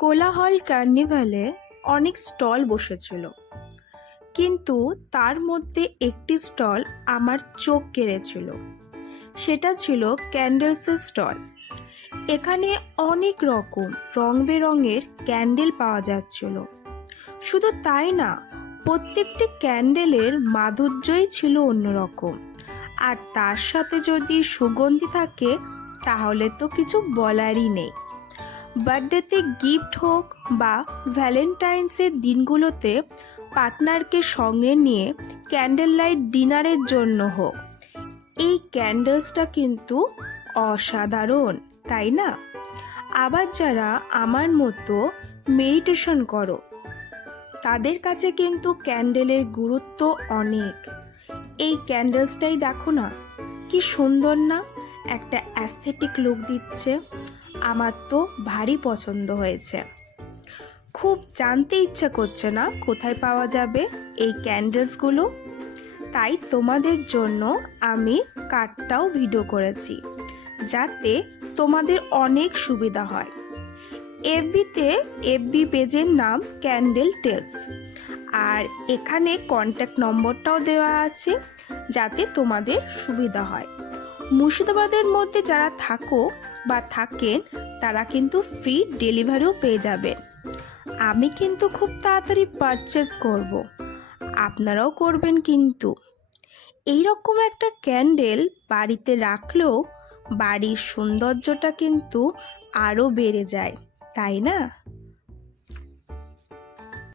কোলাহল কার্নিভালে অনেক স্টল বসেছিল, কিন্তু তার মধ্যে একটি স্টল আমার চোখ কেড়েছিল। সেটা ছিল ক্যান্ডেলসের স্টল। এখানে অনেক রকম রং বেরঙের ক্যান্ডেল পাওয়া যাচ্ছিল। শুধু তাই না, প্রত্যেকটি ক্যান্ডেলের মাধুর্যই ছিল অন্যরকম। আর তার সাথে যদি সুগন্ধি থাকে তাহলে তো কিছু বলারই নেই। বার্থডেতে গিফট হোক বা ভ্যালেন্টাইন্সের দিনগুলোতে পার্টনারকে সঙ্গে নিয়ে ক্যান্ডেল লাইট ডিনারের জন্য হোক, এই ক্যান্ডেলসটা কিন্তু অসাধারণ, তাই না? আবার যারা আমার মতো মেডিটেশন করো, তাদের কাছে কিন্তু ক্যান্ডেলের গুরুত্ব অনেক। এই ক্যান্ডেলসটাই দেখো না, কি সুন্দর না, একটা অ্যাস্থেটিক লুক দিচ্ছে। আমার তো ভারী পছন্দ হয়েছে। খুব জানতে ইচ্ছা করছে না কোথায় পাওয়া যাবে এই ক্যান্ডেলসগুলো, তাই তোমাদের জন্য আমি কার্ডটাও ভিডিও করেছি, যাতে তোমাদের অনেক সুবিধা হয়। এফবি পেজের নাম ক্যান্ডেল টেলস, আর এখানে কন্ট্যাক্ট নম্বরটাও দেওয়া আছে, যাতে তোমাদের সুবিধা হয়। মুর্শিদাবাদের মধ্যে যারা থাকো বা থাকেন, তারা কিন্তু ফ্রি ডেলিভারিও পেয়ে যাবেন। আমি কিন্তু খুব তাড়াতাড়ি পারচেস করব, আপনারাও করবেন কিন্তু। এই রকম একটা ক্যান্ডেল বাড়িতে রাখলেও বাড়ির সৌন্দর্যটা কিন্তু আরও বেড়ে যায়, তাই না?